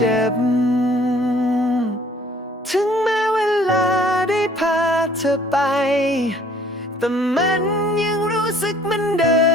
จ็บ ถึงแม้เวลาได้พาเธอไป แต่มันยังรู้สึกเหมือนเดิม